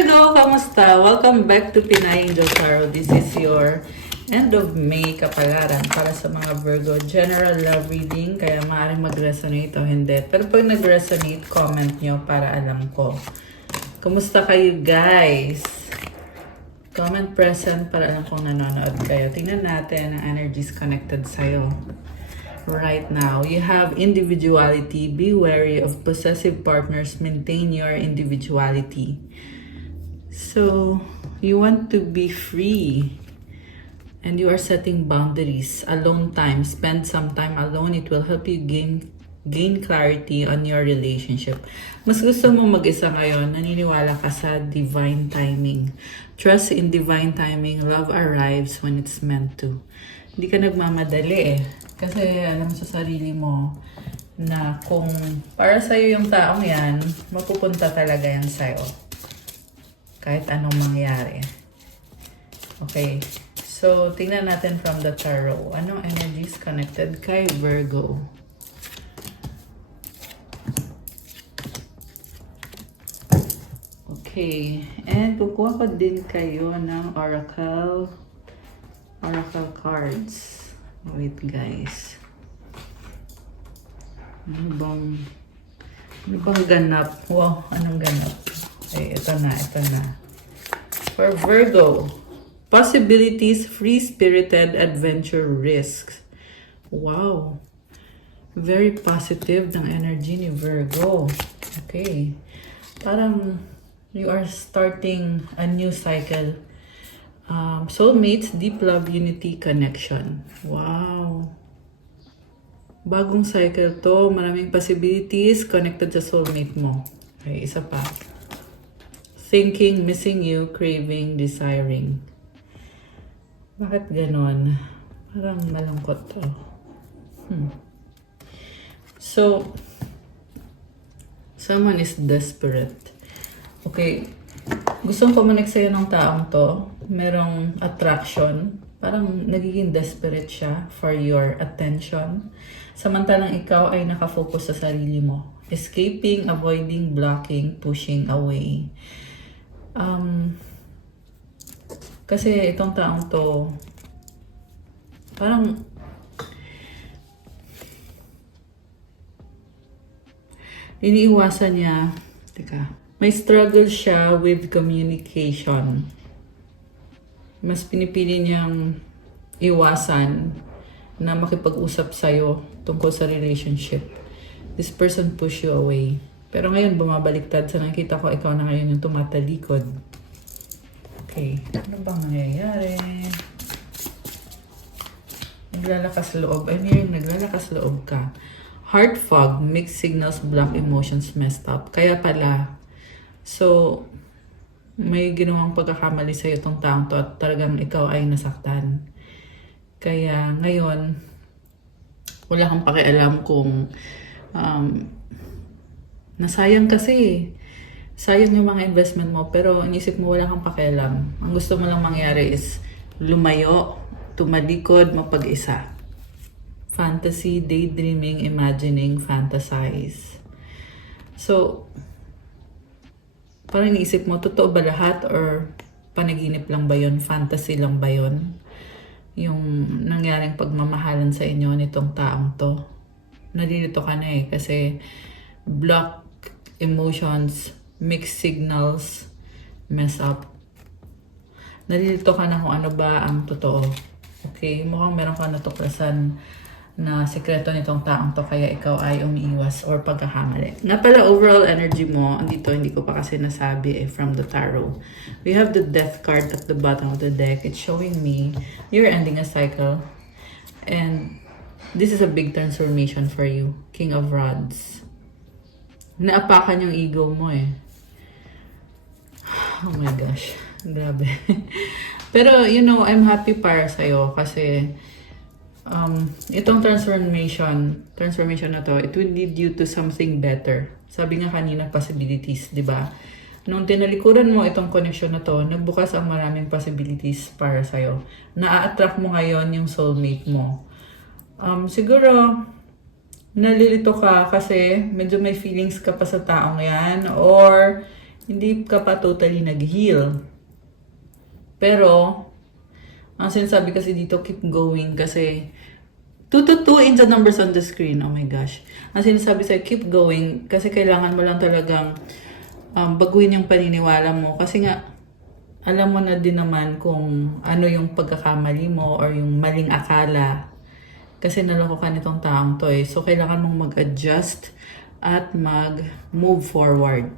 Virgo, kamusta? Welcome back to Pinay Angel Tarot. This is your end of May kapalaran para sa mga Virgo. General love reading, kaya maaaring mag-resonate o hindi. Pero pag nag-resonate, comment nyo para alam ko. Kumusta kayo, guys? Comment present para alam kong nanonood kayo. Tingnan natin ang energies connected sa'yo. Right now, you have individuality. Be wary of possessive partners. Maintain your individuality. So, you want to be free. And you are setting boundaries. Alone time. Spend some time alone. It will help you gain clarity on your relationship. Mas gusto mo mag-isa ngayon, naniniwala ka sa divine timing. Trust in divine timing. Love arrives when it's meant to. Hindi ka nagmamadali eh. Kasi alam sa sarili mo na kung para sa'yo yung taong yan, mapupunta talaga yan sa'yo. Kahit anong mangyari. Okay. So, tingnan natin from the tarot. Anong energies connected kay Virgo? Okay. And kukuha ko din kayo ng oracle cards. Wait, guys. Ano bang ganap? Wow, anong ganap? Okay, ito na. For Virgo, possibilities, free-spirited adventure risks. Wow. Very positive ng energy ni Virgo. Okay. Parang you are starting a new cycle. Soulmates, deep love, unity, connection. Wow. Bagong cycle to. Maraming possibilities connected sa soulmate mo. Okay, isa pa. Thinking, missing you, craving, desiring. Bakit ganon? Parang malungkot to. So, someone is desperate. Okay. Gustong kumonek sa'yo ng taong to. Merong attraction. Parang nagiging desperate siya for your attention. Samantalang ikaw ay nakafocus sa sarili mo. Escaping, avoiding, blocking, pushing away. Kasi itong taong to, parang iniiwasan niya. May struggle siya with communication. Mas pinipili niyang iwasan na makipag-usap sa'yo tungkol sa relationship. This person push you away. Pero ngayon, bumabaliktad. Sa nakita ko, ikaw na ngayon yung tumatalikod. Okay. Ano bang nangyayari? Naglalakas loob. I'm hearing naglalakas loob ka. Heart fog, mixed signals, block emotions, messed up. Kaya pala, so, may ginawang pagkakamali sa'yo itong taong to at talagang ikaw ay nasaktan. Kaya ngayon, wala kang pakialam kung nasayang kasi. Sayang yung mga investment mo pero inisip mo wala kang pakialam. Ang gusto mo lang mangyari is lumayo, tumalikod, mapag-isa. Fantasy, daydreaming, imagining, fantasize. So, parang iniisip mo, totoo ba lahat or panaginip lang ba yun? Fantasy lang ba yun? Yung nangyaring pagmamahalan sa inyo nitong taong to. Nalilito ka na eh kasi block emotions, mixed signals, mess up. Nalilito ka na kung ano ba ang totoo. Okay? Mukhang meron ka natuklasan na sekreto nitong taong to kaya ikaw ay umiiwas or pagkakamali. Nga pala, overall energy mo, andito, hindi ko pa kasi nasabi from the tarot. We have the death card at the bottom of the deck. It's showing me you're ending a cycle. And this is a big transformation for you. King of Rods. Naapakan yung ego mo eh. Oh my gosh. Grabe. Pero, you know, I'm happy para sa'yo kasi itong transformation na to, it will lead you to something better. Sabi nga kanina, possibilities, di ba? Nung tinalikuran mo itong connection na to, nagbukas ang maraming possibilities para sa'yo. Na-attract mo ngayon yung soulmate mo. Siguro, nalilito ka kasi medyo may feelings ka pa sa taong yan or Hindi ka pa totally nag-heal. Pero, ang sinasabi kasi dito, keep going kasi 2 to 2 in the numbers on the screen. Oh my gosh. Ang sinasabi sa'yo, keep going kasi kailangan mo lang talagang baguhin yung paniniwala mo. Kasi nga, alam mo na din naman kung ano yung pagkakamali mo or yung maling akala. Kasi naloko ka nitong taong to eh. So, kailangan mong mag-adjust at mag-move forward.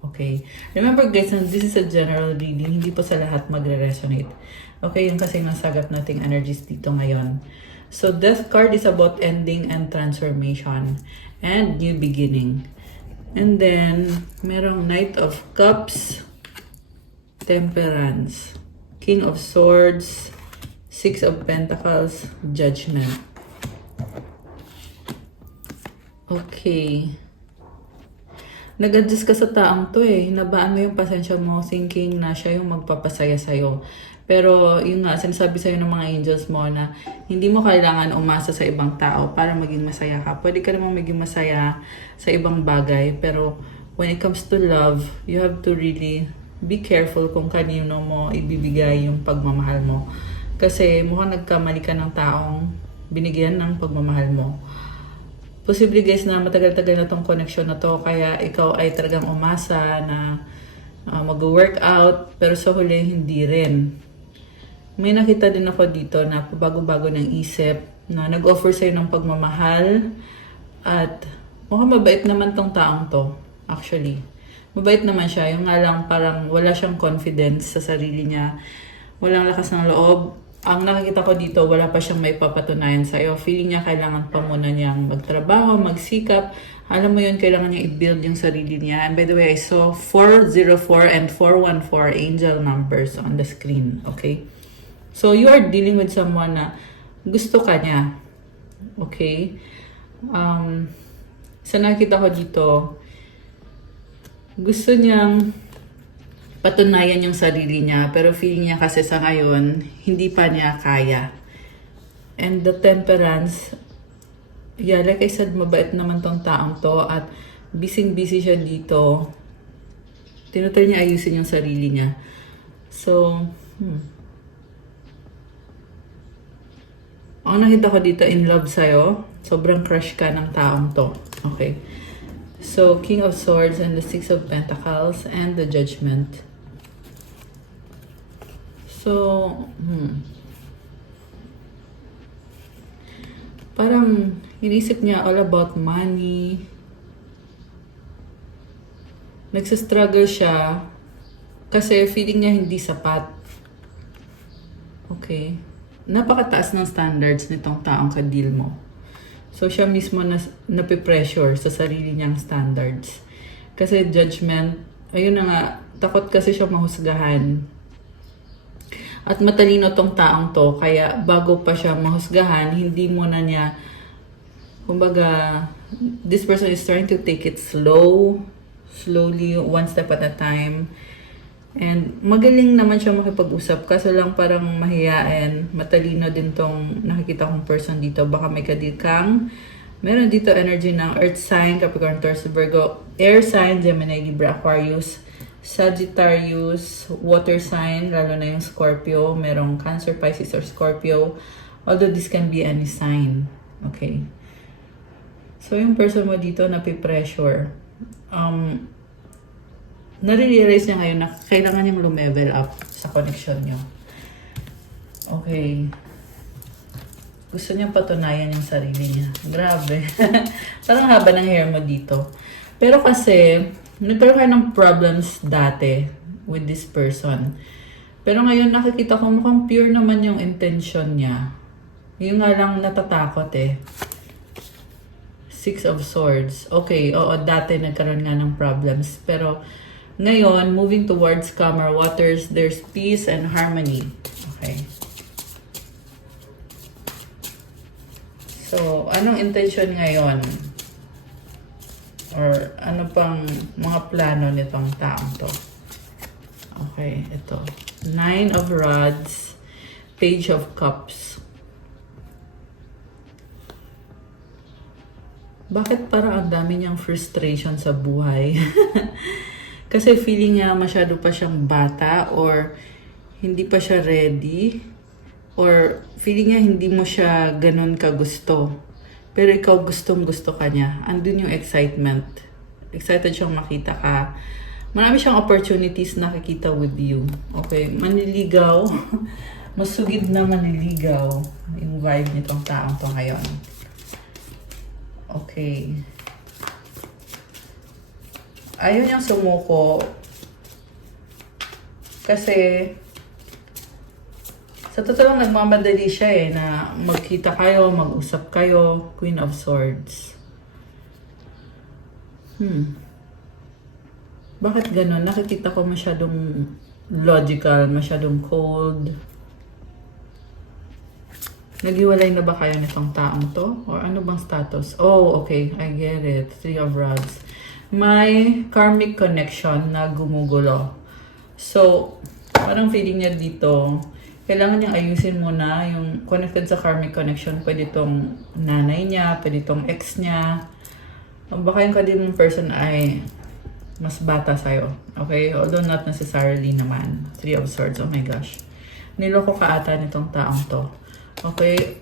Okay. Remember guys, this is a general reading. Hindi po sa lahat magre-resonate. Okay, yung kasi nasagat nating energies dito ngayon. So, Death card is about ending and transformation and new beginning. And then, merong Knight of Cups, Temperance, King of Swords, Six of Pentacles, Judgment. Okay. Nag-adjust ka sa taong to eh. Hinabaan mo yung pasensya mo, thinking na siya yung magpapasaya sa'yo. Pero yun nga, sinasabi sa'yo ng mga angels mo na hindi mo kailangan umasa sa ibang tao para maging masaya ka. Pwede ka namang maging masaya sa ibang bagay. Pero when it comes to love, you have to really be careful kung kanino mo ibibigay yung pagmamahal mo. Kasi mukhang nagkamali ka ng taong binigyan ng pagmamahal mo. Posible guys na matagal-tagal na tong connection na to, kaya ikaw ay talagang umasa na mag-workout, pero sa huli hindi rin. May nakita din ako dito na pabago-bago ng isip, na nag-offer sa'yo ng pagmamahal, at mukhang mabait naman tong taong to, actually. Mabait naman siya, yung nga lang parang wala siyang confidence sa sarili niya, walang lakas ng loob. Ang nakikita ko dito, wala pa siyang may papatunayan sa'yo. Feeling niya kailangan pa muna niyang magtrabaho, magsikap. Alam mo yun, kailangan niya i-build yung sarili niya. And by the way, I saw 404 and 414 angel numbers on the screen. Okay? So, you are dealing with someone na gusto ka niya. Okay? Sa nakita ko dito, gusto niyang patunayan yung sarili niya, pero feeling niya kasi sa ngayon, hindi pa niya kaya. And the Temperance, yeah, like I said, mabait naman tong taong to at busy-busy siya dito. Tinutry niya ayusin yung sarili niya. So, ang nakita ko dito, in love sa'yo. Sobrang crush ka ng taong to. Okay. So, King of Swords and the Six of Pentacles and the Judgment. So, parang inisip niya all about money. Nagsastruggle siya kasi feeling niya hindi sapat. Okay. Napakataas ng standards nitong taong ka-deal mo. So, siya mismo napipressure sa sarili niyang standards. Kasi judgment, ayun na nga, takot kasi siya mahusgahan. At matalino tong taong to, kaya bago pa siya mahusgahan, hindi muna niya, kumbaga, this person is trying to take it slowly, one step at a time. And magaling naman siya makipag-usap, kaso lang parang mahiyain, matalino din tong nakikita kong person dito. Baka may kadil kang, meron dito energy ng Earth sign, Capricorn, Taurus, Virgo, Air sign, Gemini, Libra, Aquarius, Sagittarius, water sign, lalo na yung Scorpio, merong Cancer, Pisces, or Scorpio. Although this can be any sign. Okay. So, yung person mo dito napipressure. Nare-realize niya ngayon na kailangan niyang lumevel up sa connection niyo. Okay. Gusto niyang patunayan yung sarili niya. Grabe. Parang haba ng hair mo dito. Pero kasi, nagkaroon kayo ng problems dati with this person. Pero ngayon nakikita ko mukhang pure naman yung intention niya. Yung nga lang natatakot eh. Six of Swords. Okay, oo, dati nagkaroon nga ng problems. Pero ngayon, moving towards calmer waters, there's peace and harmony. Okay. So, anong intention ngayon? Or ano pang mga plano nitong taong to? Okay, ito. Nine of Rods, Page of Cups. Bakit parang ang dami niyang frustration sa buhay? Kasi feeling niya masyado pa siyang bata or hindi pa siya ready or feeling niya hindi mo siya ganun kagusto. Pero ikaw gustong gusto ka niya. Andun yung excitement. Excited siyang makita ka. Marami siyang opportunities nakikita with you. Okay, manliligaw. Masugid na manliligaw. Yung vibe nitong taong to ngayon. Okay. Ayaw niyang sumuko. Kasi sa totoo lang nagmamadali siya na magkita kayo, mag-usap kayo. Queen of Swords. Bakit ganun? Nakikita ko masyadong logical, masyadong cold. Naghiwalay na ba kayo nitong taong to? Or ano bang status? Oh, okay. I get it. Three of Rods. May karmic connection na gumugulo. So, parang feeling niya dito, kailangan niyang ayusin muna yung connected sa karmic connection. Pwede itong nanay niya, pwede itong ex niya. Baka yung kadimong person ay mas bata sa'yo. Okay? Although not necessarily naman. Three of Swords. Oh my gosh. Niloko ka ata nitong taong to. Okay?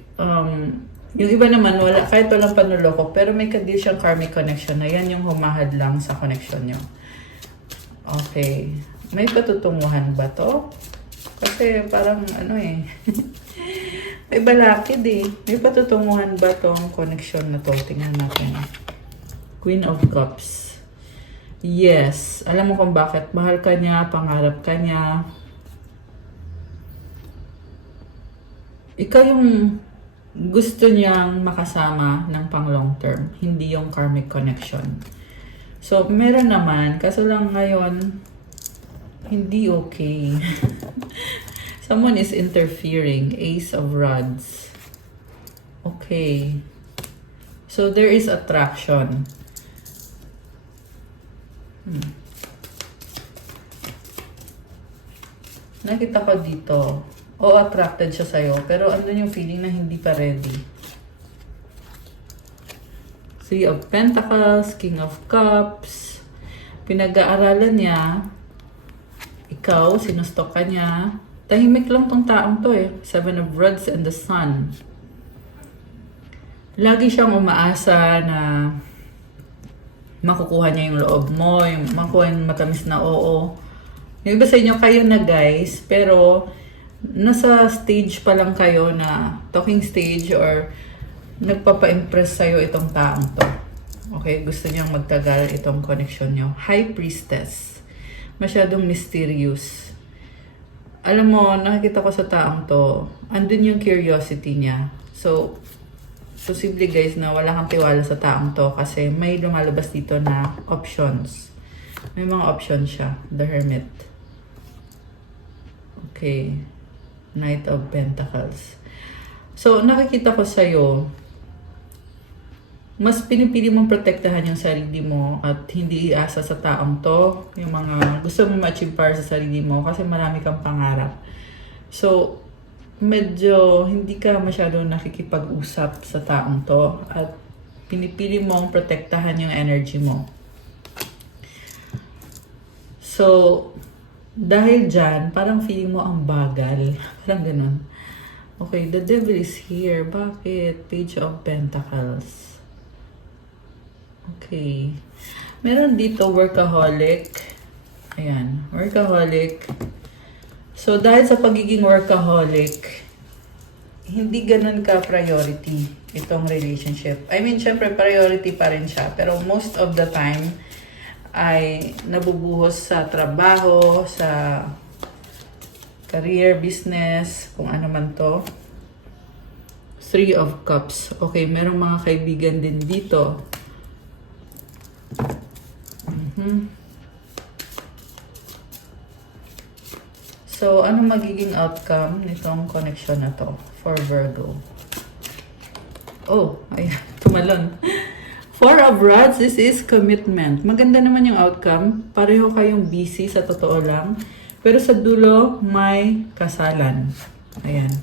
Yung iba naman, wala, kahit walang panuloko, pero may kadil siyang karmic connection na yan yung humahad lang sa connection nyo. Okay. May patutunguhan ba to? Kasi parang may balakid May patutunguhan ba tong connection na to? Tingnan natin. Queen of Cups. Yes. Alam mo kung bakit. Mahal ka niya, pangarap ka niya. Ikaw yung gusto niyang makasama ng pang long term. Hindi yung karmic connection. So, meron naman. Kaso lang ngayon, hindi okay. Someone is interfering. Ace of Rods. Okay. So, there is attraction. Nakita ko dito. Attracted siya sa'yo. Pero andun yung feeling na hindi pa ready. Three of Pentacles, King of Cups. Pinag-aaralan niya. Ikaw, sinustok ka niya. Tahimik lang tong taong to Seven of Rods and the Sun. Lagi siyang umaasa na makukuha niya yung loob mo, yung makuha yung matamis na oo. Yung iba sa inyo, kayo na guys, pero nasa stage pa lang kayo na talking stage or nagpapa-impress sa'yo itong taong to. Okay, gusto niyang magtagal itong connection niyo. High Priestess. Masyadong mysterious. Alam mo, nakikita ko sa taong to, andun yung curiosity niya. So, posible guys na wala kang tiwala sa taong to kasi may lumalabas dito na options. May mga options siya. The Hermit. Okay. Knight of Pentacles. So, nakikita ko sa'yo, mas pinipili mong protektahan yung sarili mo at hindi iasa sa taong to. Yung mga gusto mo ma-achieve para sa sarili mo kasi marami kang pangarap. So, medyo hindi ka masyado nakikipag-usap sa taong to at pinipili mong protektahan yung energy mo. So, dahil dyan, parang feeling mo ang bagal. Parang ganun. Okay, the devil is here. Bakit? Page of Pentacles. Okay. Meron dito workaholic. Ayan, workaholic. So, dahil sa pagiging workaholic, hindi ganun ka priority itong relationship. I mean, syempre, priority pa rin siya. Pero most of the time, ay nabubuhos sa trabaho, sa career, business, kung ano man to. Three of Cups. Okay, merong mga kaibigan din dito. So, ano magiging outcome nitong connection na to for Virgo? Oh, ay, tumalon. Four of Rods, this is commitment. Maganda naman yung outcome. Pareho kayong busy sa totoo lang. Pero sa dulo, may kasalan. Ayan.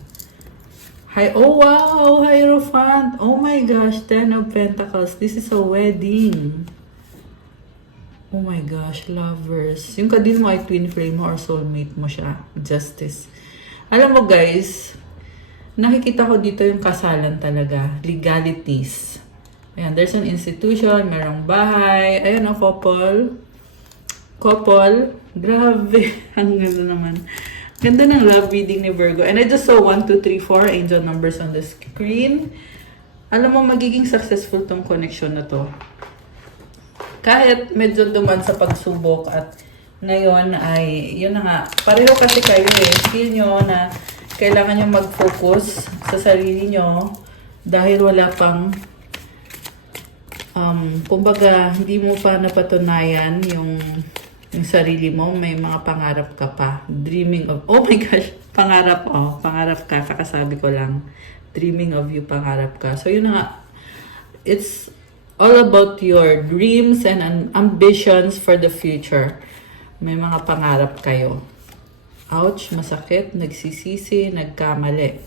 Hi, oh wow, Hierophant. Oh my gosh, Ten of Pentacles. This is a wedding. Oh my gosh, lovers. Yung kadin mo ay twin flame mo or soulmate mo siya. Justice. Alam mo guys, nakikita ko dito yung kasalan talaga. Legalities. Ayan, there's an institution, merong bahay. Ayan, couple. Couple. Grabe. Ang ganda naman. Ganda ng love reading ni Virgo. And I just saw 1, 2, 3, 4 angel numbers on the screen. Alam mo, magiging successful tong connection na to. Kahit medyo duman sa pagsubok at ngayon ay, yun na nga, pareho kasi kayo feel nyo na kailangan nyo mag-focus sa sarili nyo dahil wala pang, kumbaga, hindi mo pa napatunayan yung sarili mo, may mga pangarap ka pa. Dreaming of, oh my gosh, pangarap ka, kakasabi ko lang. Dreaming of you, pangarap ka. So yun na nga, it's all about your dreams and ambitions for the future. May mga pangarap kayo. Ouch, masakit, nagsisisi, nagkamali.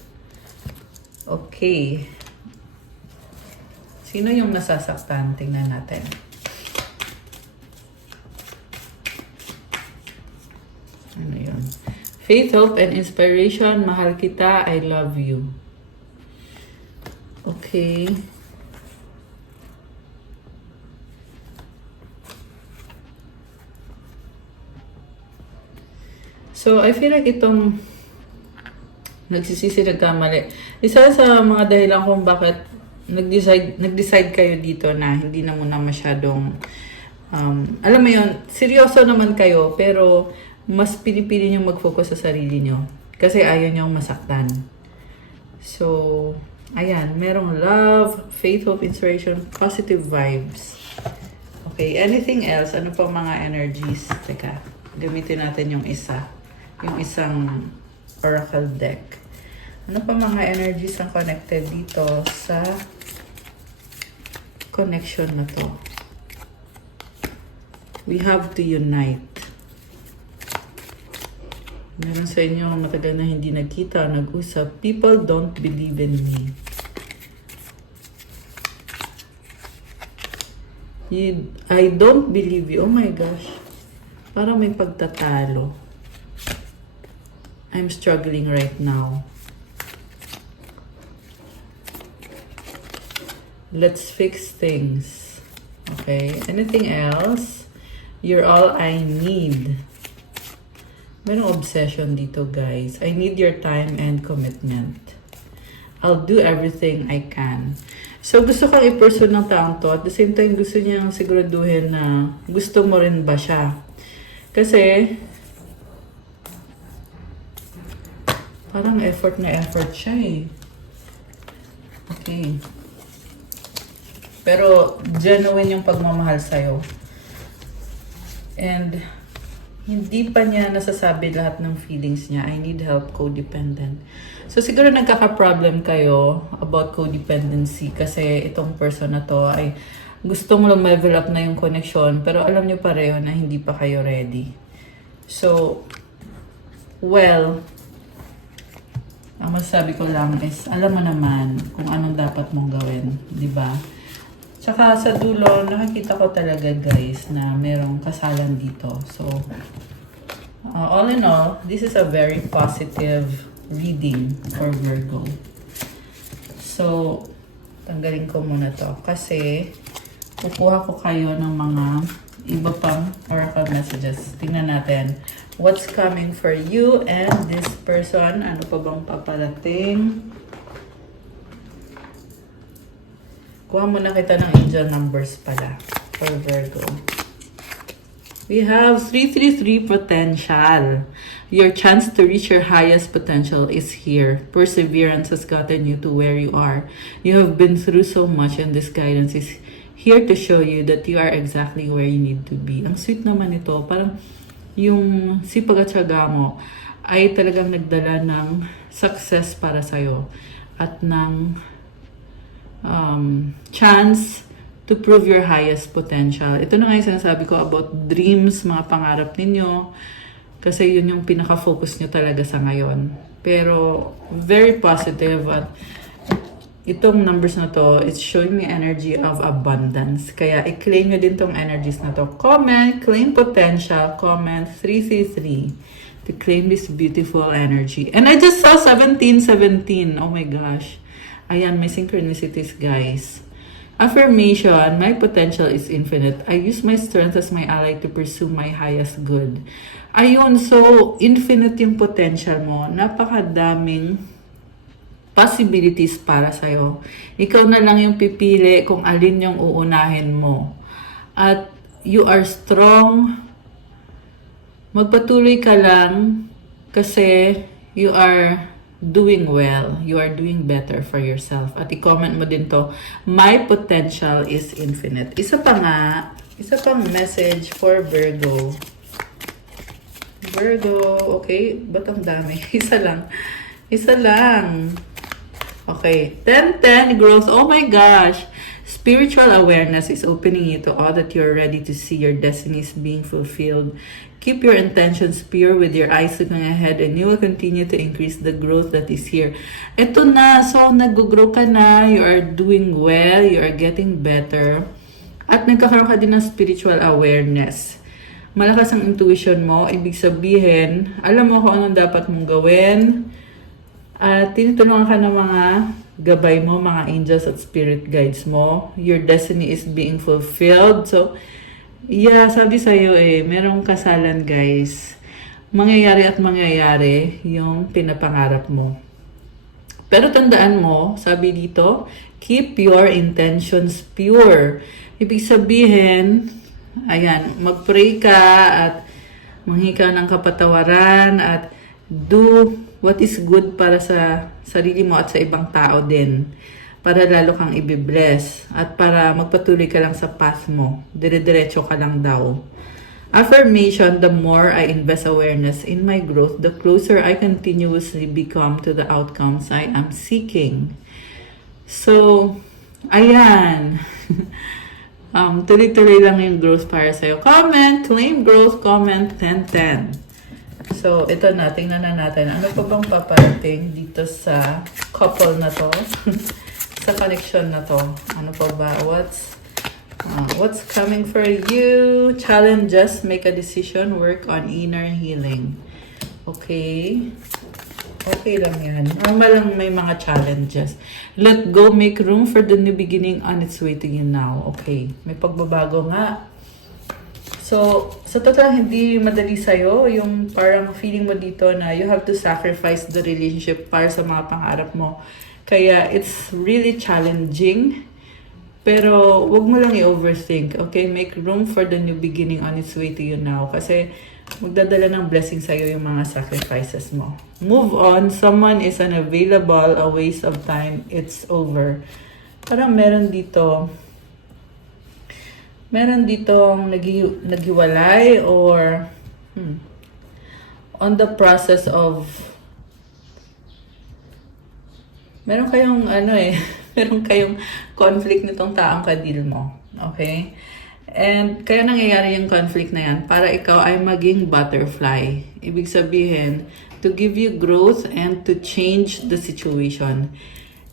Okay. Sino yung nasasaktan? Tingnan natin. Ano yun? Faith, hope, and inspiration. Mahal kita, I love you. Okay. So, I feel like itong nagsisisi, nagkamali. Isa sa mga dahilan kung bakit nag-decide kayo dito na hindi na muna masyadong, alam mo yun, seryoso naman kayo, pero mas pinipili nyo mag-focus sa sarili nyo. Kasi ayaw nyo masaktan. So, ayan, merong love, faith, hope, inspiration, positive vibes. Okay, anything else? Ano pa mga energies? Teka, gamitin natin yung isa. Yung isang oracle deck. Ano pa mga energies ang connected dito sa connection na to? We have to unite. Meron sa inyo matagal na hindi nagkita, nag-usap. People don't believe in me. I don't believe you. Oh my gosh. Parang may pagtatalo. I'm struggling right now. Let's fix things. Okay. Anything else? You're all I need. Merong obsession dito, guys. I need your time and commitment. I'll do everything I can. So, gusto kang i-pursue ng taong to. At the same time, gusto niyang siguraduhin na gusto mo rin ba siya. Kasi, parang effort na effort siya Okay. Pero, genuine yung pagmamahal sa'yo. And, hindi pa niya nasasabi lahat ng feelings niya. I need help, codependent. So, siguro nagkaka-problem kayo about codependency kasi itong person na to ay gusto mo lang level up na yung connection pero alam niyo pareho na hindi pa kayo ready. So, well, ang masasabi ko lang is, alam mo naman kung anong dapat mong gawin, di ba? Tsaka sa dulo, nakikita ko talaga guys na merong kasalan dito. So, all in all, this is a very positive reading for Virgo. So, tanggalin ko muna to kasi kukuha ko kayo ng mga iba pang oracle messages. Tingnan natin what's coming for you and this person. Ano pa bang paparating? Kuha muna kita ng angel numbers pala for Virgo. We have 333 potential. Your chance to reach your highest potential is here. Perseverance has gotten you to where you are. You have been through so much and this guidance is here to show you that you are exactly where you need to be. Ang sweet naman ito. Parang yung sipag at tiyaga mo ay talagang nagdala ng success para sa'yo at ng chance to prove your highest potential. Ito na nga yung sinasabi ko about dreams, mga pangarap ninyo. Kasi yun yung pinaka-focus nyo talaga sa ngayon. Pero, very positive at itong numbers na to, it's showing me energy of abundance. Kaya i-claim nyo din tong energies na to. Comment, claim potential, comment 333 to claim this beautiful energy. And I just saw 1717. Oh my gosh. Ayan, may synchronicities, guys. Affirmation, my potential is infinite. I use my strength as my ally to pursue my highest good. Ayun, so infinite yung potential mo. Napakadaming possibilities para sa'yo. Ikaw na lang yung pipili kung alin yung uunahin mo. At you are strong. Magpatuloy ka lang kasi you are doing well. You are doing better for yourself. At i-comment mo din to, my potential is infinite. Isa pang message for Virgo. Virgo, okay? Ba't ang dami? Isa lang. Okay, 10-10 growth. Oh my gosh. Spiritual awareness is opening you to all that you're ready to see your destiny is being fulfilled. Keep your intentions pure with your eyes looking ahead and you will continue to increase the growth that is here. Ito na. So, nag-grow ka na. You are doing well. You are getting better. At nagkakaroon ka din ng spiritual awareness. Malakas ang intuition mo. Ibig sabihin, alam mo kung anong dapat mong gawin. At tinutulungan ka ng mga gabay mo, mga angels at spirit guides mo. Your destiny is being fulfilled. So, yeah, sabi sa'yo merong kasalan, guys. Mangyayari yung pinapangarap mo. Pero tandaan mo, sabi dito, keep your intentions pure. Ibig sabihin, ayan, mag-pray ka at manghingi ka ng kapatawaran at do what is good para sa sarili mo at sa ibang tao din. Para lalo kang ibibless. At para magpatuloy ka lang sa path mo. Dire-diretso ka lang daw. Affirmation, the more I invest awareness in my growth, the closer I continuously become to the outcomes I am seeking. So, ayan. Tuloy-tuloy lang yung growth para sa'yo. Comment, claim growth, comment 10-10. So, ito na, tingnan na natin. Ano pa bang paparating dito sa couple na to? Sa connection na to? Ano pa ba? What's coming for you? Challenges, make a decision, work on inner healing. Okay. Okay lang yan. Normal lang may mga challenges. Let go, make room for the new beginning on its way to you now. Okay. May pagbabago nga. So, sa totoo, hindi madali sa'yo. Yung parang feeling mo dito na you have to sacrifice the relationship para sa mga pangarap mo. Kaya, it's really challenging. Pero, wag mo lang i-overthink. Okay? Make room for the new beginning on its way to you now. Kasi, magdadala ng blessing sa'yo yung mga sacrifices mo. Move on. Someone is unavailable. A waste of time. It's over. Parang meron ditong naghiwalay or on the process of meron kayong meron kayong conflict nitong taong kadil mo. Okay? And kaya nangyayari yung conflict na yan para ikaw ay maging butterfly. Ibig sabihin, to give you growth and to change the situation.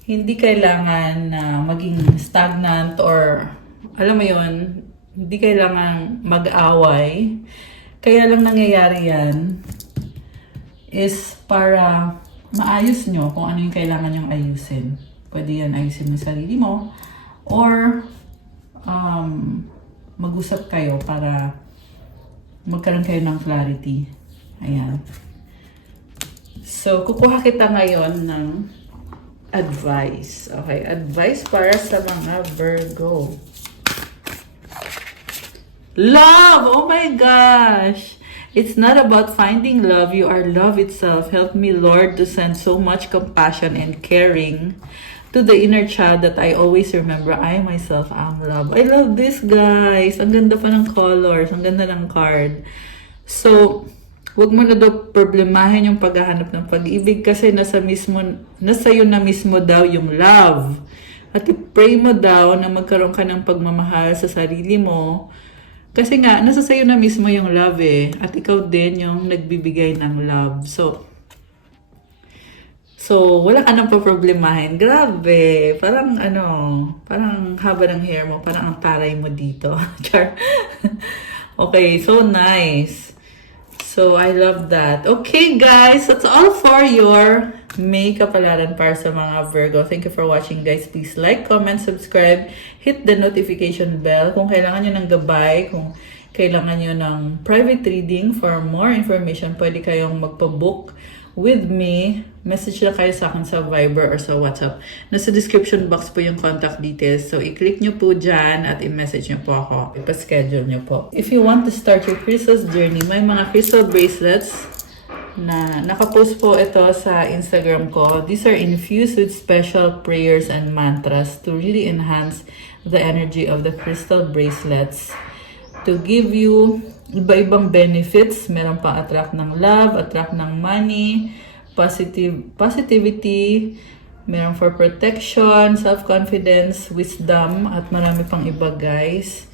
Hindi kailangan na maging stagnant or alam mo yun, hindi kailangan mag-away. Kaya lang nangyayari yan is para maayos nyo kung ano yung kailangan nyong ayusin. Pwede yan ayusin mo sarili mo or mag-usap kayo para magkaroon kayo ng clarity. Ayan. So, kukuha kita ngayon ng advice. Okay, advice para sa mga Virgo. Love! Oh my gosh! It's not about finding love. You are love itself. Help me, Lord, to send so much compassion and caring to the inner child that I always remember I myself am love. I love this, guys. Ang ganda pa ng colors. Ang ganda ng card. So, wag mo na daw problemahin yung paghahanap ng pag-ibig kasi nasa iyo na mismo daw yung love. At i-pray mo daw na magkaroon ka ng pagmamahal sa sarili mo. Kasi nga, nasa sa'yo na mismo yung love eh. At ikaw din yung nagbibigay ng love. So So, wala ka nang poproblemahin. Grabe. Parang parang haba ng hair mo. Parang ang taray mo dito. Char. Okay, so nice. So, I love that. Okay, guys. That's all for your May Kapalaran para sa mga Virgo. Thank you for watching, guys. Please like, comment, subscribe, hit the notification bell. Kung kailangan nyo ng gabay, kung kailangan nyo ng private reading, for more information, pwede kayong magpa-book with me. Message lang kayo sa akin sa Viber or sa WhatsApp. Nasa description box po yung contact details. So, i-click nyo po dyan at i-message nyo po ako. Ipa-schedule nyo po. If you want to start your crystals journey, may mga crystal bracelets na nakapost po ito sa Instagram ko. These are infused with special prayers and mantras to really enhance the energy of the crystal bracelets. To give you iba-ibang benefits. Meron pang attract ng love, attract ng money, positivity, meron for protection, self-confidence, wisdom, at marami pang iba, guys.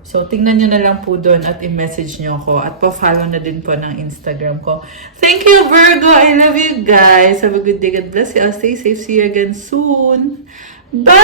So, tingnan nyo na lang po doon at i-message nyo ako. At pa-follow na din po ng Instagram ko. Thank you, Virgo! I love you, guys! Have a good day. God bless you. I'll stay safe. See you again soon. Bye!